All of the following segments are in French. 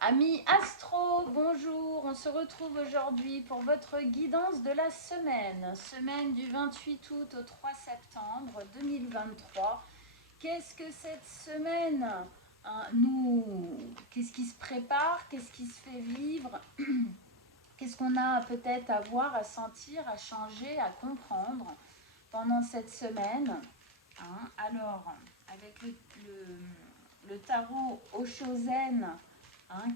Amis astro, bonjour, on se retrouve aujourd'hui pour votre guidance de la semaine du 28 août au 3 septembre 2023. Qu'est-ce que cette semaine qu'est-ce qui se prépare, qu'est-ce qui se fait vivre, qu'est-ce qu'on a peut-être à voir, à sentir, à changer, à comprendre pendant cette semaine. Alors, avec le tarot Oshozen,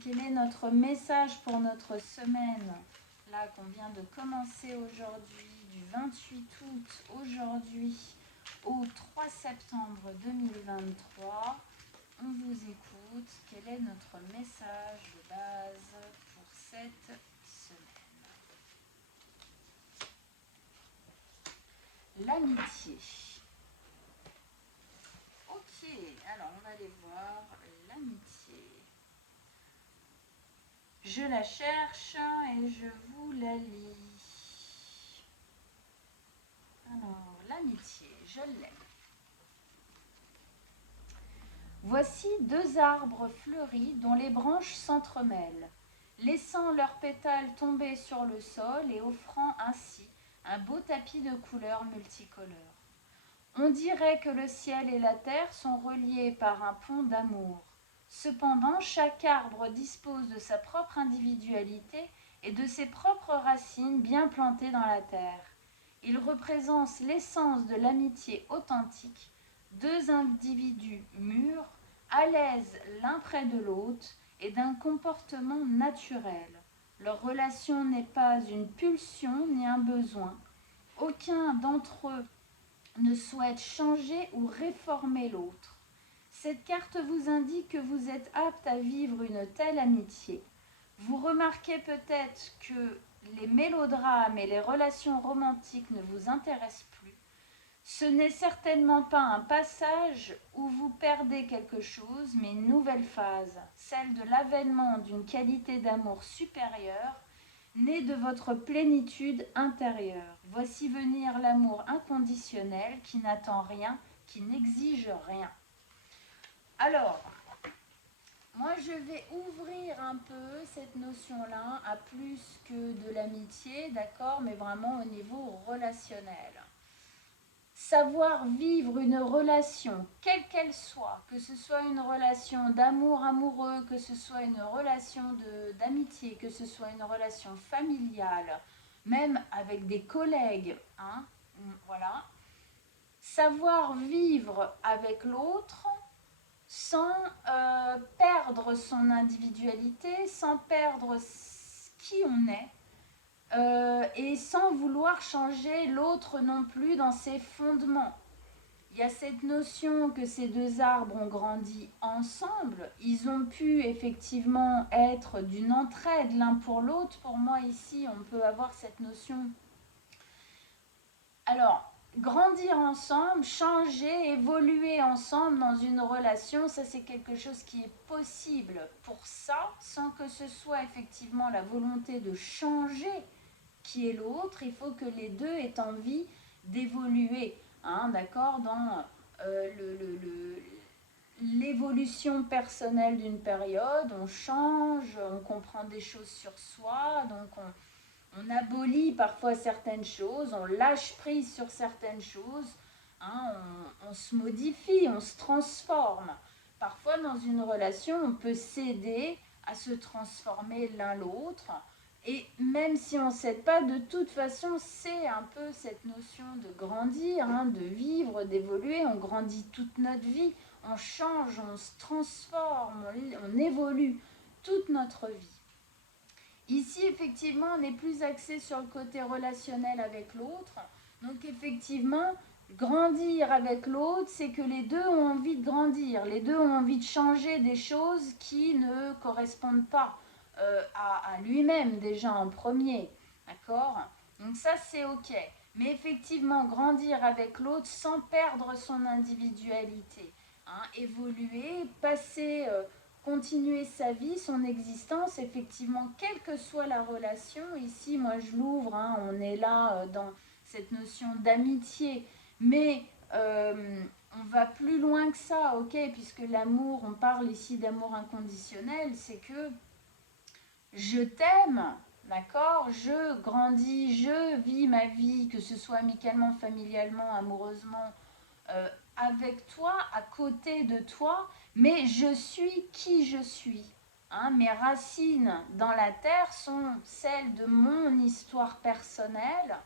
quel est notre message pour notre semaine là qu'on vient de commencer aujourd'hui, du 28 août aujourd'hui au 3 septembre 2023. On vous écoute. Quel est notre message de base pour cette semaine? L'amitié. Ok, alors on va aller voir l'amitié. Je la cherche et je vous la lis. Alors, l'amitié, je l'ai. Voici deux arbres fleuris dont les branches s'entremêlent, laissant leurs pétales tomber sur le sol et offrant ainsi un beau tapis de couleurs multicolores. On dirait que le ciel et la terre sont reliés par un pont d'amour. Cependant, chaque arbre dispose de sa propre individualité et de ses propres racines bien plantées dans la terre. Il représente l'essence de l'amitié authentique, deux individus mûrs, à l'aise l'un près de l'autre et d'un comportement naturel. Leur relation n'est pas une pulsion ni un besoin. Aucun d'entre eux ne souhaite changer ou réformer l'autre. Cette carte vous indique que vous êtes apte à vivre une telle amitié. Vous remarquez peut-être que les mélodrames et les relations romantiques ne vous intéressent plus. Ce n'est certainement pas un passage où vous perdez quelque chose, mais une nouvelle phase, celle de l'avènement d'une qualité d'amour supérieure, née de votre plénitude intérieure. Voici venir l'amour inconditionnel qui n'attend rien, qui n'exige rien. Alors, moi je vais ouvrir un peu cette notion-là à plus que de l'amitié, d'accord, mais vraiment au niveau relationnel. Savoir vivre une relation, quelle qu'elle soit, que ce soit une relation d'amour amoureux, que ce soit une relation d'amitié, que ce soit une relation familiale, même avec des collègues, voilà. Savoir vivre avec l'autre sans perdre son individualité, sans perdre qui on est, et sans vouloir changer l'autre non plus dans ses fondements. Il y a cette notion que ces deux arbres ont grandi ensemble, ils ont pu effectivement être d'une entraide l'un pour l'autre. Pour moi ici, on peut avoir cette notion. Alors, grandir ensemble, changer, évoluer ensemble dans une relation, ça c'est quelque chose qui est possible. Pour ça, sans que ce soit effectivement la volonté de changer qui est l'autre, il faut que les deux aient envie d'évoluer, d'accord, dans l'évolution personnelle d'une période. On change, on comprend des choses sur soi, donc on abolit parfois certaines choses, on lâche prise sur certaines choses, on se modifie, on se transforme. Parfois dans une relation, on peut s'aider à se transformer l'un l'autre. Et même si on ne cède pas, de toute façon, c'est un peu cette notion de grandir, de vivre, d'évoluer. On grandit toute notre vie, on change, on se transforme, on évolue toute notre vie. Ici, effectivement, on est plus axé sur le côté relationnel avec l'autre. Donc, effectivement, grandir avec l'autre, c'est que les deux ont envie de grandir. Les deux ont envie de changer des choses qui ne correspondent pas à lui-même déjà en premier. D'accord? Donc ça, c'est OK. Mais effectivement, grandir avec l'autre sans perdre son individualité. Évoluer, passer... continuer sa vie, son existence, effectivement, quelle que soit la relation. Ici, moi, je l'ouvre, on est là dans cette notion d'amitié, mais on va plus loin que ça, ok, puisque l'amour, on parle ici d'amour inconditionnel, c'est que je t'aime, d'accord? Je grandis, je vis ma vie, que ce soit amicalement, familialement, amoureusement, euh, avec toi, à côté de toi, mais je suis qui je suis. Hein, mes racines dans la terre sont celles de mon histoire personnelle,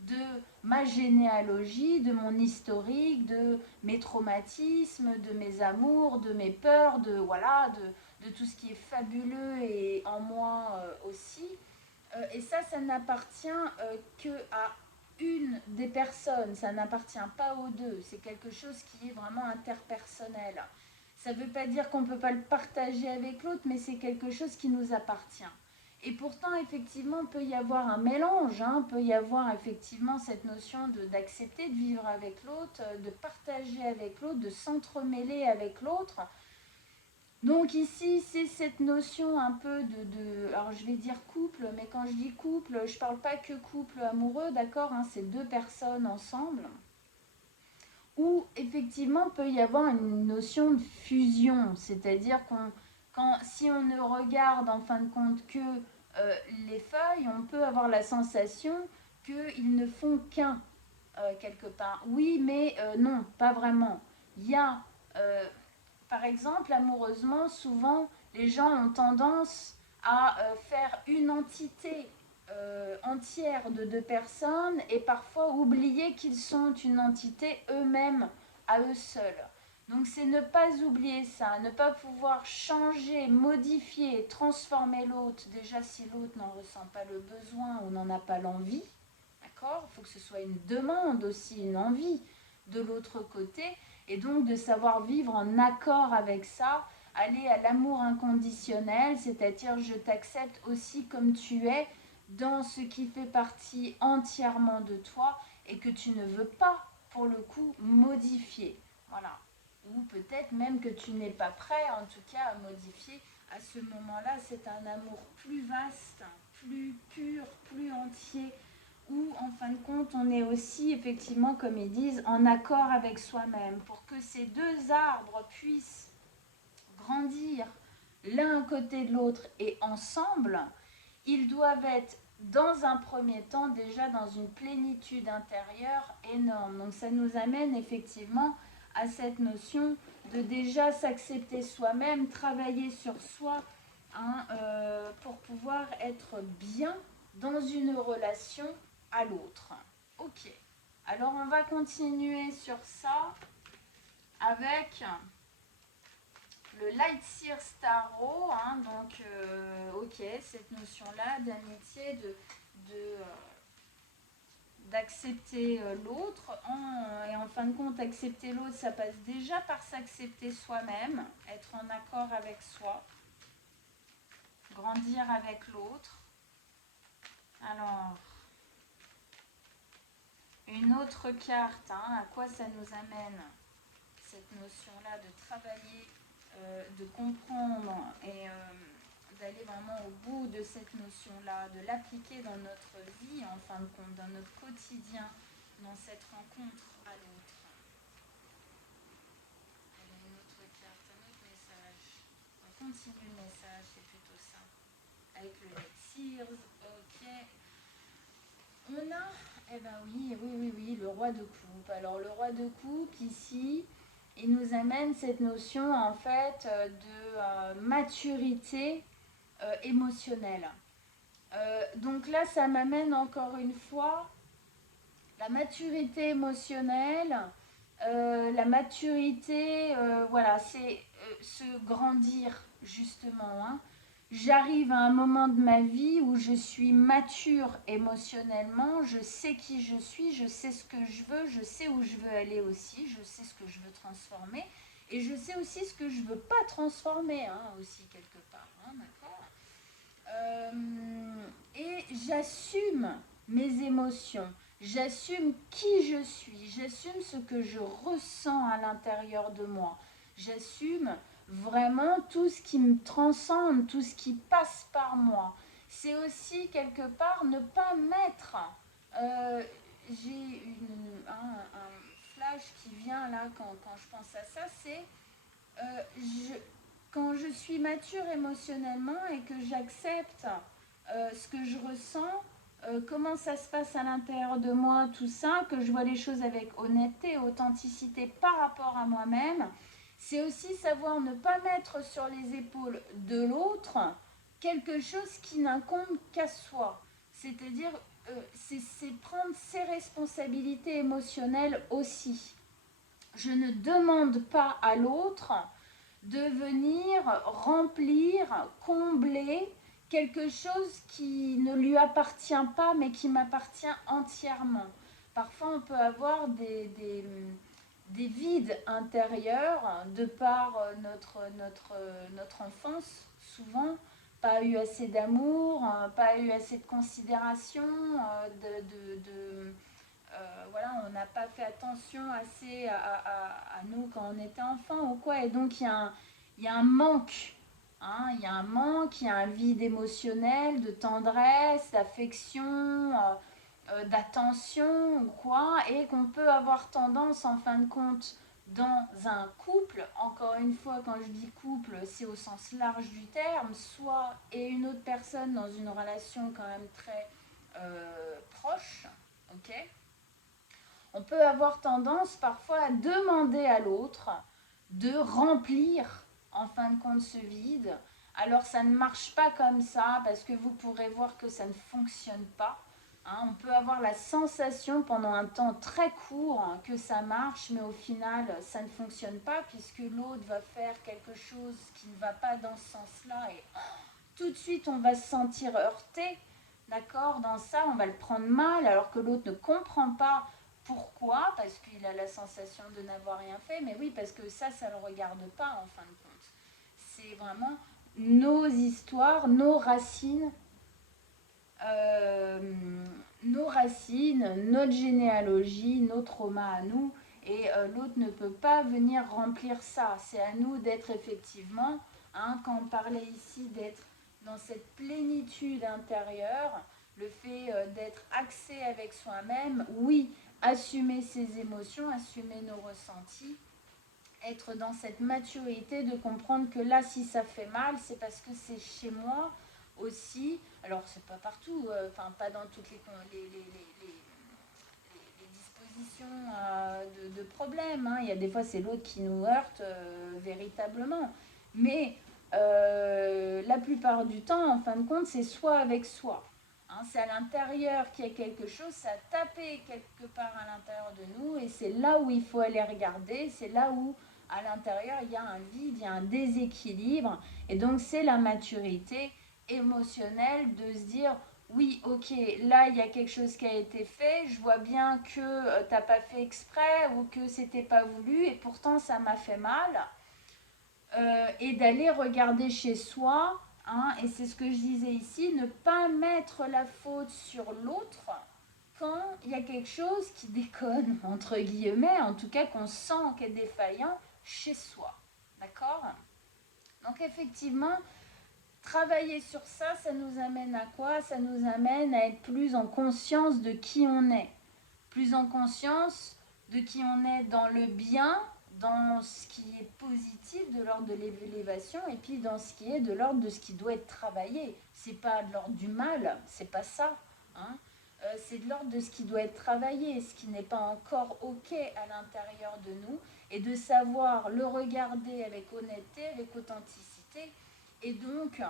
de ma généalogie, de mon historique, de mes traumatismes, de mes amours, de mes peurs, de voilà, de tout ce qui est fabuleux et en moi aussi. Et ça n'appartient que à une des personnes, ça n'appartient pas aux deux. C'est quelque chose qui est vraiment interpersonnel. Ça ne veut pas dire qu'on ne peut pas le partager avec l'autre, mais c'est quelque chose qui nous appartient. Et pourtant, effectivement, il peut y avoir un mélange, hein, peut y avoir effectivement cette notion d'accepter de vivre avec l'autre, de partager avec l'autre, de s'entremêler avec l'autre. Donc ici, c'est cette notion un peu alors je vais dire couple, mais quand je dis couple, je ne parle pas que couple amoureux, d'accord, hein, c'est deux personnes ensemble, où effectivement peut y avoir une notion de fusion, c'est-à-dire si on ne regarde en fin de compte que les feuilles, on peut avoir la sensation qu'ils ne font qu'un quelque part. Oui, mais non, pas vraiment. Il y a par exemple, amoureusement, souvent, les gens ont tendance à faire une entité entière de deux personnes et parfois oublier qu'ils sont une entité eux-mêmes, à eux seuls. Donc c'est ne pas oublier ça, ne pas pouvoir changer, modifier, transformer l'autre, déjà si l'autre n'en ressent pas le besoin ou n'en a pas l'envie, d'accord? Il faut que ce soit une demande aussi, une envie de l'autre côté, et donc de savoir vivre en accord avec ça, aller à l'amour inconditionnel, c'est-à-dire je t'accepte aussi comme tu es, dans ce qui fait partie entièrement de toi et que tu ne veux pas, pour le coup, modifier. Voilà. Ou peut-être même que tu n'es pas prêt, en tout cas, à modifier. À ce moment-là, c'est un amour plus vaste, plus pur, plus entier, où en fin de compte on est aussi effectivement, comme ils disent, en accord avec soi-même. Pour que ces deux arbres puissent grandir l'un à côté de l'autre et ensemble, ils doivent être dans un premier temps déjà dans une plénitude intérieure énorme. Donc ça nous amène effectivement à cette notion de déjà s'accepter soi-même, travailler sur soi, hein, pour pouvoir être bien dans une relation à l'autre. Ok. Alors on va continuer sur ça avec le Light Seer Starro, hein, donc ok, cette notion-là d'amitié, d'accepter l'autre, et en fin de compte, accepter l'autre, ça passe déjà par s'accepter soi-même, être en accord avec soi, grandir avec l'autre. Alors, une autre carte, hein, à quoi ça nous amène cette notion-là de travailler, de comprendre et d'aller vraiment au bout de cette notion-là, de l'appliquer dans notre vie, en fin de compte, dans notre quotidien, dans cette rencontre à l'autre. Alors, une autre carte, un autre message. On continue le message, c'est plutôt ça. Avec le Sears, ok. On a, eh ben oui, le roi de coupe. Alors, le roi de coupe, ici, il nous amène cette notion, en fait, de maturité émotionnelle. Donc là, ça m'amène encore une fois la maturité émotionnelle, la maturité, voilà, c'est se grandir justement. Hein. J'arrive à un moment de ma vie où je suis mature émotionnellement, je sais qui je suis, je sais ce que je veux, je sais où je veux aller aussi, je sais ce que je veux transformer et je sais aussi ce que je veux pas transformer, hein, aussi quelque part. Hein, d'accord. Et j'assume mes émotions, j'assume qui je suis, j'assume ce que je ressens à l'intérieur de moi, j'assume vraiment tout ce qui me transcende, tout ce qui passe par moi. C'est aussi quelque part ne pas mettre... J'ai un flash qui vient là quand je pense à ça, c'est Quand je suis mature émotionnellement et que j'accepte ce que je ressens, comment ça se passe à l'intérieur de moi, tout ça, que je vois les choses avec honnêteté, authenticité par rapport à moi-même, c'est aussi savoir ne pas mettre sur les épaules de l'autre quelque chose qui n'incombe qu'à soi. C'est-à-dire, c'est prendre ses responsabilités émotionnelles aussi. Je ne demande pas à l'autre de venir remplir, combler quelque chose qui ne lui appartient pas mais qui m'appartient entièrement. Parfois on peut avoir des vides intérieurs de par notre enfance, souvent pas eu assez d'amour, pas eu assez de considération, voilà, on n'a pas fait attention assez à nous quand on était enfant ou quoi. Et donc, il y a un manque. Hein, il y a un manque, il y a un vide émotionnel, de tendresse, d'affection, d'attention ou quoi. Et qu'on peut avoir tendance, en fin de compte, dans un couple, encore une fois, quand je dis couple, c'est au sens large du terme, soit et une autre personne dans une relation quand même très proche, ok, on peut avoir tendance parfois à demander à l'autre de remplir en fin de compte ce vide. Alors ça ne marche pas comme ça parce que vous pourrez voir que ça ne fonctionne pas. Hein, on peut avoir la sensation pendant un temps très court que ça marche, mais au final ça ne fonctionne pas puisque l'autre va faire quelque chose qui ne va pas dans ce sens-là et tout de suite on va se sentir heurté. D'accord, dans ça on va le prendre mal alors que l'autre ne comprend pas pourquoi, parce qu'il a la sensation de n'avoir rien fait, mais oui, parce que ça ne le regarde pas en fin de compte. C'est vraiment nos histoires, nos racines, notre généalogie, nos traumas à nous, et l'autre ne peut pas venir remplir ça. C'est à nous d'être effectivement, hein, quand on parlait ici d'être dans cette plénitude intérieure, le fait d'être axé avec soi-même, oui, assumer ses émotions, assumer nos ressentis, être dans cette maturité de comprendre que là, si ça fait mal, c'est parce que c'est chez moi aussi. Alors, c'est pas partout, enfin, pas dans toutes les dispositions de problèmes. Hein. Il y a des fois, c'est l'autre qui nous heurte véritablement. Mais la plupart du temps, en fin de compte, c'est soi avec soi. Hein, c'est à l'intérieur qu'il y a quelque chose, ça a tapé quelque part à l'intérieur de nous et c'est là où il faut aller regarder, c'est là où à l'intérieur il y a un vide, il y a un déséquilibre et donc c'est la maturité émotionnelle de se dire oui, ok, là il y a quelque chose qui a été fait, je vois bien que t'as pas fait exprès ou que c'était pas voulu et pourtant ça m'a fait mal. Et d'aller regarder chez soi, hein, et c'est ce que je disais ici, ne pas mettre la faute sur l'autre quand il y a quelque chose qui déconne, entre guillemets, en tout cas qu'on sent qu'est défaillant chez soi. D'accord? Donc effectivement, travailler sur ça, ça nous amène à quoi? Ça nous amène à être plus en conscience de qui on est. Plus en conscience de qui on est dans le bien, dans ce qui est positif de l'ordre de l'élévation et puis dans ce qui est de l'ordre de ce qui doit être travaillé. C'est pas de l'ordre du mal, c'est pas ça. Hein. C'est de l'ordre de ce qui doit être travaillé, ce qui n'est pas encore ok à l'intérieur de nous et de savoir le regarder avec honnêteté, avec authenticité et donc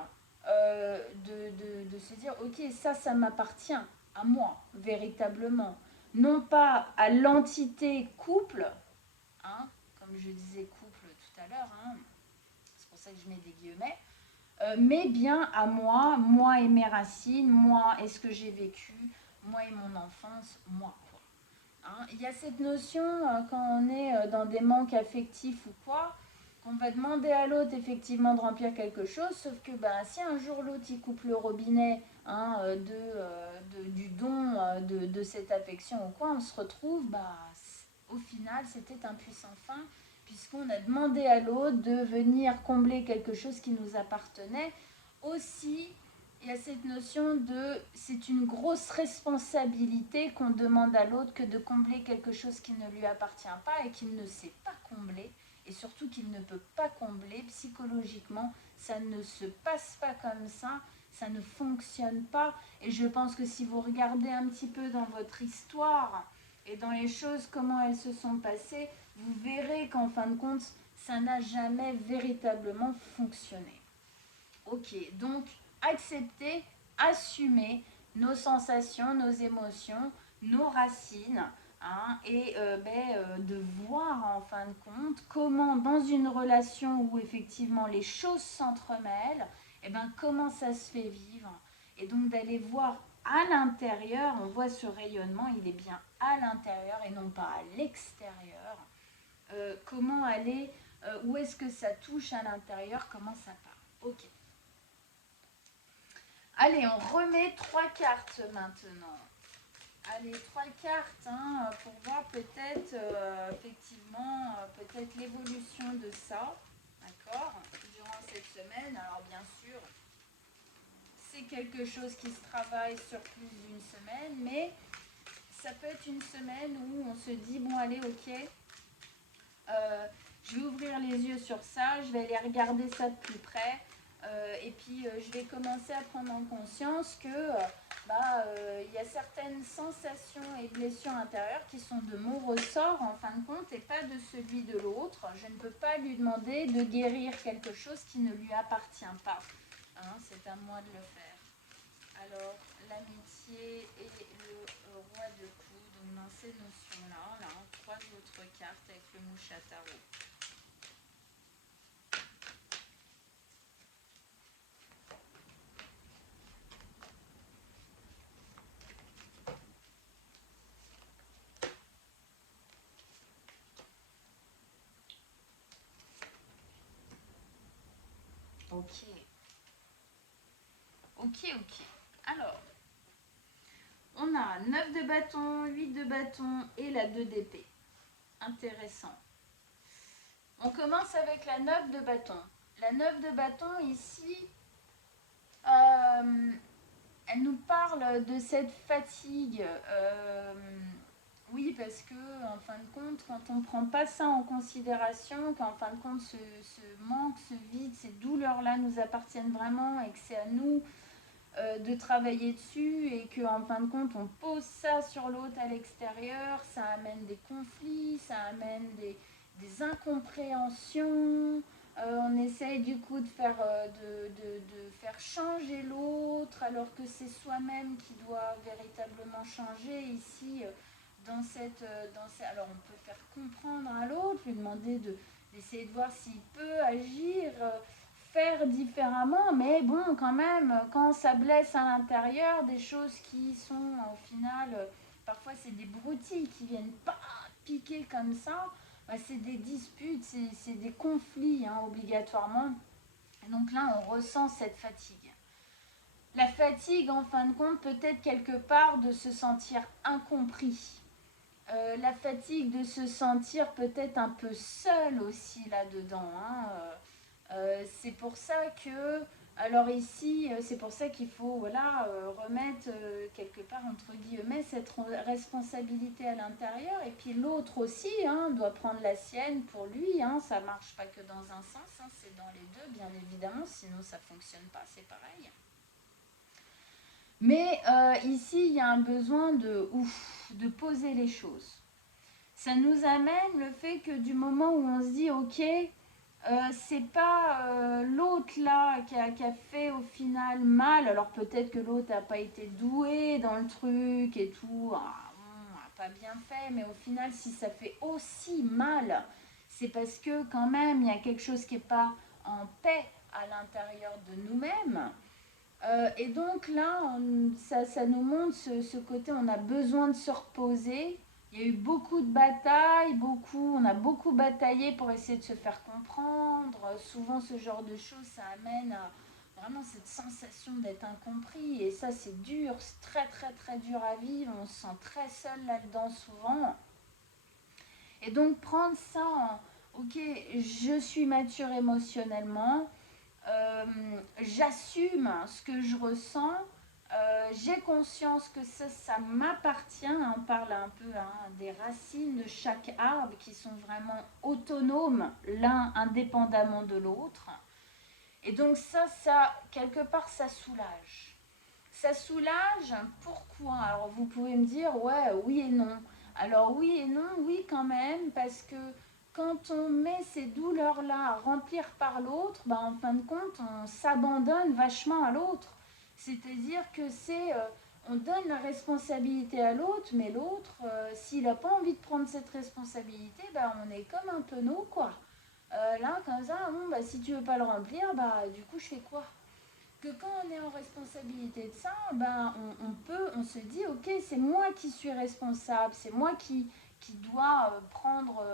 de se dire ok ça m'appartient à moi véritablement non pas à l'entité couple, hein, comme je disais couple tout à l'heure, hein, c'est pour ça que je mets des guillemets, mais bien à moi, moi et mes racines, moi et ce que j'ai vécu, moi et mon enfance, moi. Quoi. Hein, il y a cette notion quand on est dans des manques affectifs ou quoi, qu'on va demander à l'autre effectivement de remplir quelque chose, sauf que ben, si un jour l'autre il coupe le robinet hein, du don de cette affection ou quoi, on se retrouve, bah, au final c'était un puissant fin, puisqu'on a demandé à l'autre de venir combler quelque chose qui nous appartenait. Aussi, il y a cette notion de c'est une grosse responsabilité qu'on demande à l'autre que de combler quelque chose qui ne lui appartient pas et qu'il ne sait pas combler et surtout qu'il ne peut pas combler psychologiquement. Ça ne se passe pas comme ça ne fonctionne pas. Et je pense que si vous regardez un petit peu dans votre histoire et dans les choses, comment elles se sont passées, vous verrez qu'en fin de compte, ça n'a jamais véritablement fonctionné. Ok, donc accepter, assumer nos sensations, nos émotions, nos racines, hein, et de voir en fin de compte comment dans une relation où effectivement les choses s'entremêlent, comment ça se fait vivre. Et donc d'aller voir à l'intérieur, on voit ce rayonnement, il est bien à l'intérieur et non pas à l'extérieur. Comment aller, où est-ce que ça touche à l'intérieur, comment ça part. Ok. Allez, on remet 3 cartes maintenant. Allez, 3 cartes hein, pour voir peut-être effectivement peut-être l'évolution de ça, d'accord, durant cette semaine. Alors bien sûr, c'est quelque chose qui se travaille sur plus d'une semaine, mais ça peut être une semaine où on se dit, bon allez, ok, je vais ouvrir les yeux sur ça, je vais aller regarder ça de plus près. Et puis je vais commencer à prendre en conscience que y a certaines sensations et blessures intérieures qui sont de mon ressort en fin de compte et pas de celui de l'autre. Je ne peux pas lui demander de guérir quelque chose qui ne lui appartient pas. Hein, c'est à moi de le faire. Alors l'amitié et le roi de coups, donc dans ces notions-là, là, 3 autres cartes avec le mouche à tarot. Ok. Ok. Alors, on a 9 de bâton, 8 de bâton et la 2 d'épée. Intéressant. On commence avec la 9 de bâton. La 9 de bâton, ici, elle nous parle de cette fatigue. Oui, parce que, en fin de compte, quand on ne prend pas ça en considération, qu'en fin de compte, ce manque, ce vide, ces douleurs-là nous appartiennent vraiment et que c'est à nous de travailler dessus et qu'en fin de compte on pose ça sur l'autre à l'extérieur, ça amène des conflits, ça amène des incompréhensions, on essaye du coup de faire, de faire changer l'autre alors que c'est soi-même qui doit véritablement changer ici alors on peut faire comprendre à l'autre, lui demander d'essayer de voir s'il peut agir, faire différemment, mais bon, quand même, quand ça blesse à l'intérieur, des choses qui sont au final, parfois c'est des broutilles qui viennent pas piquer comme ça, c'est des disputes, c'est des conflits hein, obligatoirement. Et donc là, on ressent cette fatigue. La fatigue, en fin de compte, peut-être quelque part de se sentir incompris. La fatigue de se sentir peut-être un peu seul aussi là-dedans. Hein. C'est pour ça que, alors ici, c'est pour ça qu'il faut remettre quelque part entre guillemets cette responsabilité à l'intérieur. Et puis l'autre aussi hein, doit prendre la sienne pour lui. Hein, ça ne marche pas que dans un sens, hein, c'est dans les deux bien évidemment, sinon ça ne fonctionne pas, c'est pareil. Mais ici, il y a un besoin de poser les choses. Ça nous amène le fait que du moment où on se dit, ok, c'est pas l'autre là qui a fait au final mal, alors peut-être que l'autre n'a pas été doué dans le truc et tout, on n'a pas bien fait, mais au final, si ça fait aussi mal, c'est parce que quand même, il y a quelque chose qui n'est pas en paix à l'intérieur de nous-mêmes. Et donc là, ça nous montre ce côté, on a besoin de se reposer. Il y a eu beaucoup de batailles, on a beaucoup bataillé pour essayer de se faire comprendre. Souvent, ce genre de choses, ça amène à vraiment cette sensation d'être incompris. Et ça, c'est dur, c'est très, très, très dur à vivre. On se sent très seul là-dedans souvent. Et donc, prendre ça ok, je suis mature émotionnellement. J'assume ce que je ressens, J'ai conscience que ça m'appartient. On parle un peu des racines de chaque arbre qui sont vraiment autonomes, l'un indépendamment de l'autre. Et donc quelque part, ça soulage. Ça soulage, pourquoi? Alors vous pouvez me dire, ouais, oui et non. Alors oui et non, oui quand même, parce que quand on met ces douleurs-là à remplir par l'autre, bah, en fin de compte, on s'abandonne vachement à l'autre. C'est-à-dire que on donne la responsabilité à l'autre, mais l'autre, s'il n'a pas envie de prendre cette responsabilité, bah, on est comme un penaud, quoi. Là, comme ça, bon, bah, si tu veux pas le remplir, bah, du coup, je fais quoi? Que quand on est en responsabilité de ça, ben, on se dit, ok, c'est moi qui suis responsable, c'est moi qui dois prendre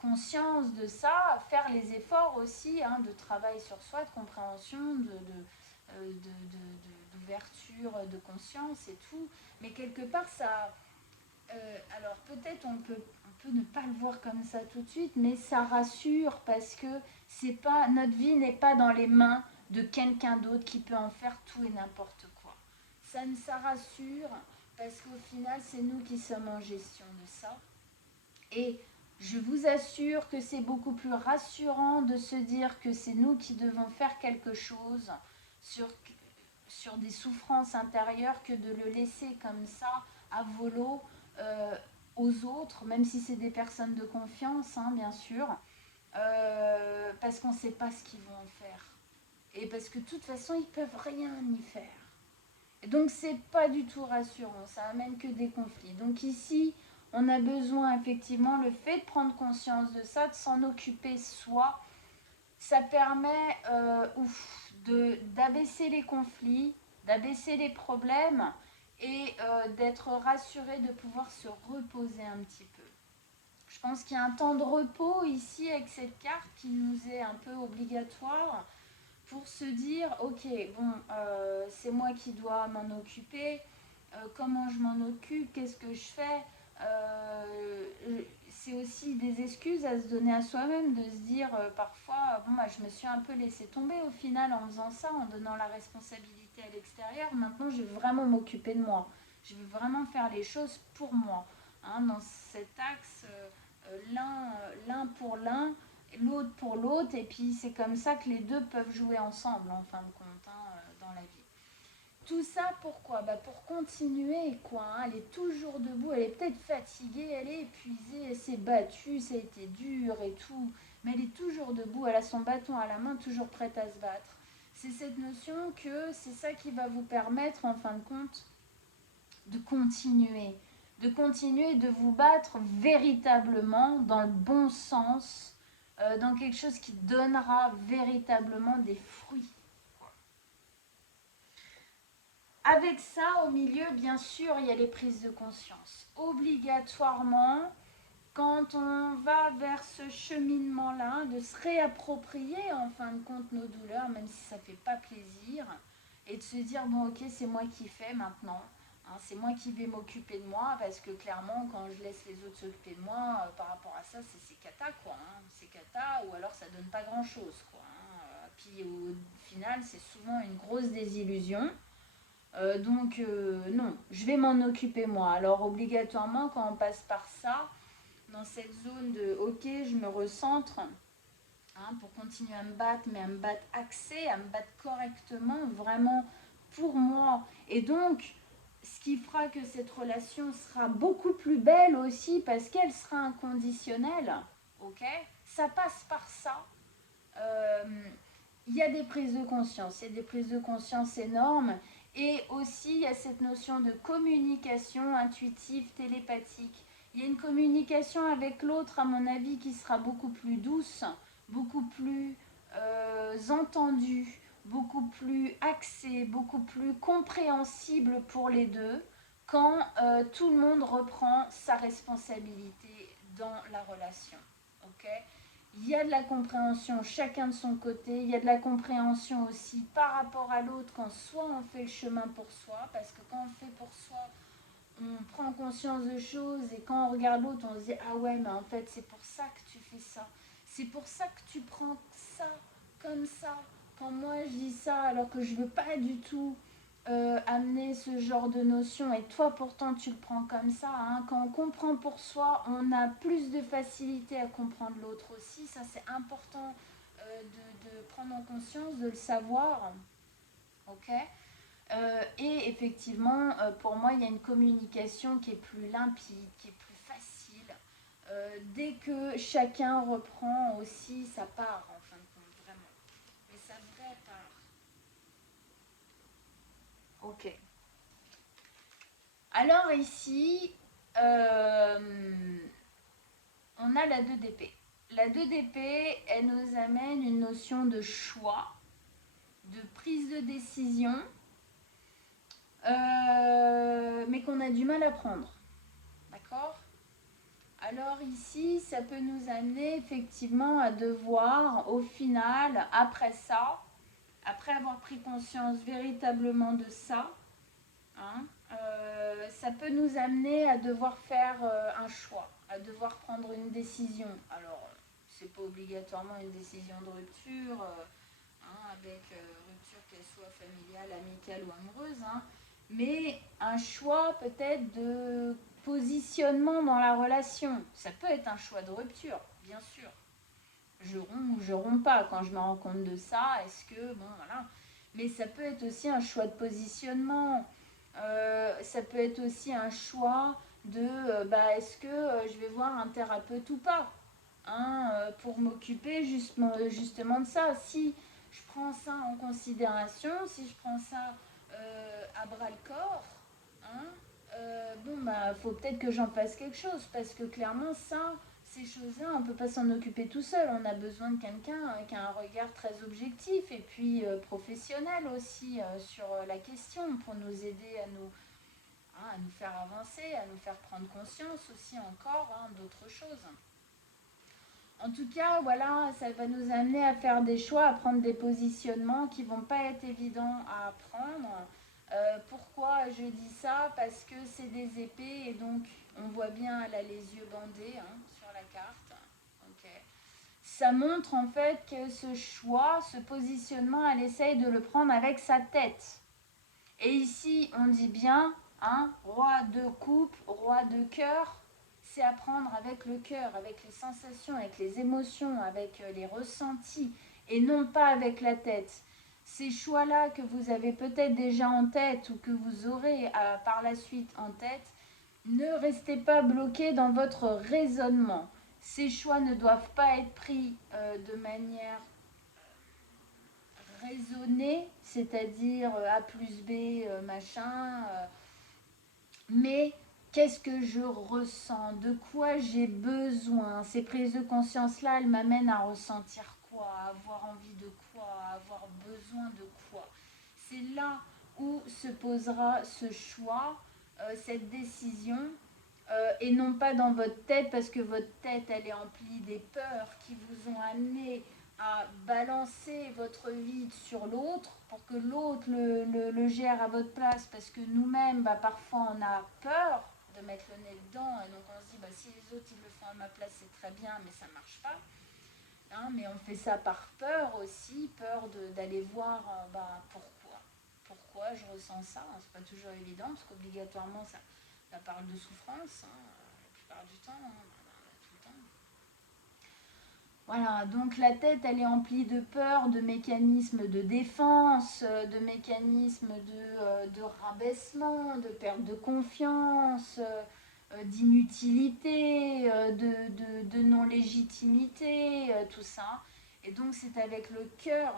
conscience de ça, faire les efforts aussi de travail sur soi, de compréhension, d'ouverture de conscience et tout. Mais quelque part, alors peut-être on peut ne pas le voir comme ça tout de suite, mais ça rassure parce que notre vie n'est pas dans les mains de quelqu'un d'autre qui peut en faire tout et n'importe quoi. Ça rassure parce qu'au final, c'est nous qui sommes en gestion de ça. Et je vous assure que c'est beaucoup plus rassurant de se dire que c'est nous qui devons faire quelque chose sur des souffrances intérieures que de le laisser comme ça à volo euh, aux autres, même si c'est des personnes de confiance, bien sûr, parce qu'on ne sait pas ce qu'ils vont en faire. Et parce que de toute façon, ils ne peuvent rien y faire. Et donc, c'est pas du tout rassurant, ça amène que des conflits. Donc ici, on a besoin effectivement, le fait de prendre conscience de ça, de s'en occuper soi, ça permet d'abaisser les conflits, d'abaisser les problèmes et d'être rassuré de pouvoir se reposer un petit peu. Je pense qu'il y a un temps de repos ici avec cette carte qui nous est un peu obligatoire pour se dire, ok, bon, c'est moi qui dois m'en occuper, comment je m'en occupe, qu'est-ce que je fais. C'est aussi des excuses à se donner à soi-même, de se dire parfois, bon, bah, je me suis un peu laissé tomber au final en faisant ça, en donnant la responsabilité à l'extérieur. Maintenant, je vais vraiment m'occuper de moi. Je vais vraiment faire les choses pour moi. Dans cet axe, l'un pour l'un, l'autre pour l'autre, et puis c'est comme ça que les deux peuvent jouer ensemble en fin de compte dans la vie. Tout ça pourquoi? Pour continuer quoi. Elle est toujours debout, elle est peut-être fatiguée, elle est épuisée, elle s'est battue, ça a été dur et tout, mais elle est toujours debout, elle a son bâton à la main, toujours prête à se battre. C'est cette notion que c'est ça qui va vous permettre en fin de compte de continuer de vous battre véritablement dans le bon sens, dans quelque chose qui donnera véritablement des fruits. Avec ça, au milieu, bien sûr, il y a les prises de conscience. Obligatoirement, quand on va vers ce cheminement-là, de se réapproprier en fin de compte nos douleurs, même si ça ne fait pas plaisir, et de se dire, bon ok, c'est moi qui fais maintenant, c'est moi qui vais m'occuper de moi, parce que clairement, quand je laisse les autres s'occuper de moi, par rapport à ça, c'est cata, quoi. C'est cata, ou alors ça donne pas grand-chose, quoi. Puis au final, c'est souvent une grosse désillusion. Donc non, je vais m'en occuper moi. Alors obligatoirement, quand on passe par ça, dans cette zone de ok, je me recentre pour continuer à me battre, mais à me battre axé, à me battre correctement, vraiment pour moi. Et donc, ce qui fera que cette relation sera beaucoup plus belle aussi parce qu'elle sera inconditionnelle. Ok, ça passe par ça. Euh, il y a des prises de conscience, il y a des prises de conscience énormes. Et aussi, il y a cette notion de communication intuitive, télépathique. Il y a une communication avec l'autre, à mon avis, qui sera beaucoup plus douce, beaucoup plus entendue, beaucoup plus axée, beaucoup plus compréhensible pour les deux, quand tout le monde reprend sa responsabilité dans la relation. Ok, il y a de la compréhension chacun de son côté, il y a de la compréhension aussi par rapport à l'autre quand soit on fait le chemin pour soi, parce que quand on fait pour soi, on prend conscience de choses et quand on regarde l'autre, on se dit ah ouais mais en fait c'est pour ça que tu fais ça, c'est pour ça que tu prends ça comme ça, quand moi je dis ça alors que je veux pas du tout amener ce genre de notion et toi pourtant tu le prends comme ça, hein. Quand on comprend pour soi, on a plus de facilité à comprendre l'autre aussi. Ça c'est important de prendre en conscience, de le savoir. Ok. Et effectivement, pour moi, il y a une communication qui est plus limpide, qui est plus facile. Dès que chacun reprend aussi sa part, en fin de compte, vraiment. Mais sa vraie part. Ok. Alors ici, euh, on a la 2 d'épée. La 2 d'épée, elle nous amène une notion de choix, de prise de décision, mais qu'on a du mal à prendre. D'accord. Alors ici, ça peut nous amener effectivement à devoir, au final, après ça, après avoir pris conscience véritablement de ça, hein, ça peut nous amener à devoir faire un choix, à devoir prendre une décision. Alors, c'est pas obligatoirement une décision de rupture, hein, avec rupture qu'elle soit familiale, amicale ou amoureuse, hein, mais un choix peut-être de positionnement dans la relation. Ça peut être un choix de rupture, bien sûr. Je romps ou je romps pas quand je me rends compte de ça. Est-ce que, bon, voilà. Mais ça peut être aussi un choix de positionnement. Ça peut être aussi un choix de, bah, est-ce que je vais voir un thérapeute ou pas, hein, pour m'occuper justement de ça. Si je prends ça en considération, si je prends ça à bras le corps, hein, bon, bah, faut peut-être que j'en fasse quelque chose parce que clairement, ça, ces choses-là, on ne peut pas s'en occuper tout seul. On a besoin de quelqu'un qui a un regard très objectif et puis professionnel aussi sur la question pour nous aider hein, à nous faire avancer, à nous faire prendre conscience aussi encore hein, d'autres choses. En tout cas, voilà, ça va nous amener à faire des choix, à prendre des positionnements qui vont pas être évidents à prendre. Pourquoi je dis ça? Parce que c'est des épées et donc on voit bien, elle a les yeux bandés hein, sur la carte. Ok. Ça montre en fait que ce choix, ce positionnement, elle essaye de le prendre avec sa tête. Et ici, on dit bien, hein, roi de coupe, roi de cœur, c'est apprendre avec le cœur, avec les sensations, avec les émotions, avec les ressentis, et non pas avec la tête. Ces choix-là que vous avez peut-être déjà en tête ou que vous aurez par la suite en tête, ne restez pas bloqués dans votre raisonnement. Ces choix ne doivent pas être pris de manière raisonnée, c'est-à-dire A plus B, machin, mais qu'est-ce que je ressens, de quoi j'ai besoin. Ces prises de conscience-là, elles m'amènent à ressentir quoi, à avoir envie de quoi, à avoir besoin de quoi. C'est là où se posera ce choix, cette décision, et non pas dans votre tête, parce que votre tête, elle est emplie des peurs qui vous ont amené à balancer votre vide sur l'autre pour que l'autre le gère à votre place, parce que nous-mêmes, bah, parfois, on a peur de mettre le nez dedans, et donc on se dit, bah, si les autres, ils le font à ma place, c'est très bien, mais ça marche pas. Hein, mais on fait ça par peur aussi, peur d'aller voir bah, pourquoi je ressens ça. Hein, c'est pas toujours évident, parce qu'obligatoirement, ça parle de souffrance, hein, la plupart du temps, hein, tout le temps. Voilà, donc la tête, elle est emplie de peur, de mécanismes de défense, de mécanismes de rabaissement, de perte de confiance, d'inutilité, de non-légitimité, tout ça. Et donc c'est avec le cœur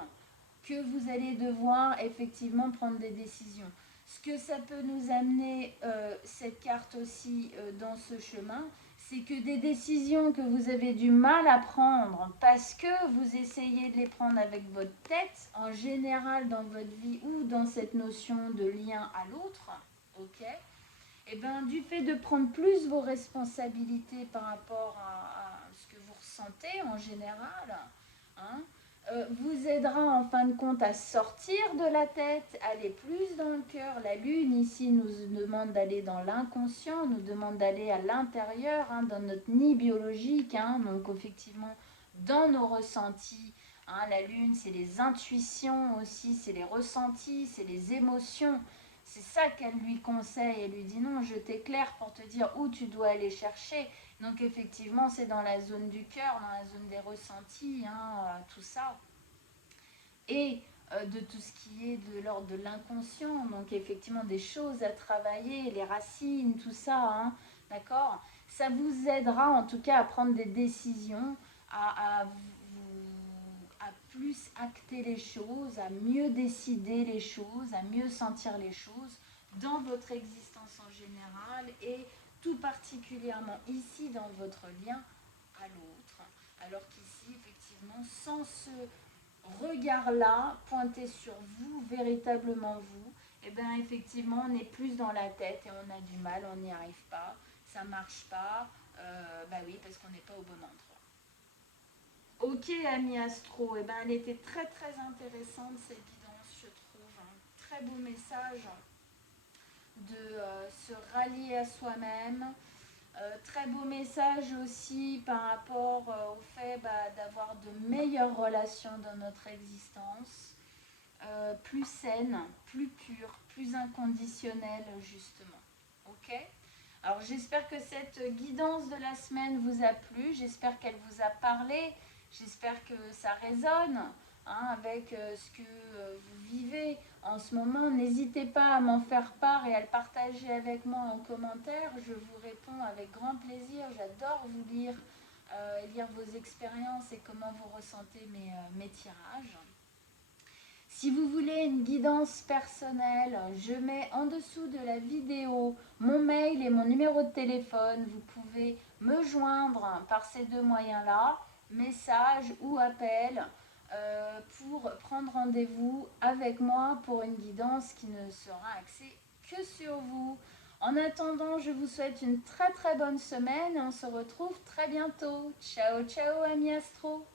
que vous allez devoir effectivement prendre des décisions. Ce que ça peut nous amener, cette carte aussi, dans ce chemin, c'est que des décisions que vous avez du mal à prendre parce que vous essayez de les prendre avec votre tête, en général dans votre vie ou dans cette notion de lien à l'autre, ok, et bien du fait de prendre plus vos responsabilités par rapport à ce que vous ressentez en général, hein, vous aidera en fin de compte à sortir de la tête, aller plus dans le cœur. La lune ici nous demande d'aller dans l'inconscient, nous demande d'aller à l'intérieur, hein, dans notre nid biologique, hein, donc effectivement dans nos ressentis, Hein, la lune, c'est les intuitions aussi, c'est les ressentis, c'est les émotions. C'est ça qu'elle lui conseille. Elle lui dit non, je t'éclaire pour te dire où tu dois aller chercher. Donc effectivement, c'est dans la zone du cœur, dans la zone des ressentis, hein, tout ça. Et de tout ce qui est de l'ordre de l'inconscient. Donc effectivement, des choses à travailler, les racines, tout ça. Hein, d'accord. Ça vous aidera en tout cas à prendre des décisions, à plus acter les choses, à mieux décider les choses, à mieux sentir les choses dans votre existence en général et tout particulièrement ici dans votre lien à l'autre. Alors qu'ici, effectivement, sans ce regard-là pointé sur vous, véritablement vous, et bien effectivement, on est plus dans la tête et on a du mal, on n'y arrive pas, ça marche pas, bah oui, parce qu'on n'est pas au bon endroit. Ok, ami Astro, et ben elle était très très intéressante cette guidance, je trouve. Un très beau message de se rallier à soi-même. Très beau message aussi par rapport au fait d'avoir de meilleures relations dans notre existence, plus saines, plus pures, plus inconditionnelles justement. Ok. Alors j'espère que cette guidance de la semaine vous a plu, j'espère qu'elle vous a parlé, j'espère que ça résonne hein, avec ce que vous vivez en ce moment. N'hésitez pas à m'en faire part et à le partager avec moi en commentaire, je vous réponds avec grand plaisir, j'adore vous lire vos expériences et comment vous ressentez mes tirages. Si vous voulez une guidance personnelle, je mets en dessous de la vidéo mon mail et mon numéro de téléphone. Vous pouvez me joindre par ces deux moyens-là, message ou appel, pour prendre rendez-vous avec moi pour une guidance qui ne sera axée que sur vous. En attendant, je vous souhaite une très très bonne semaine et on se retrouve très bientôt. Ciao ciao, ami Astro.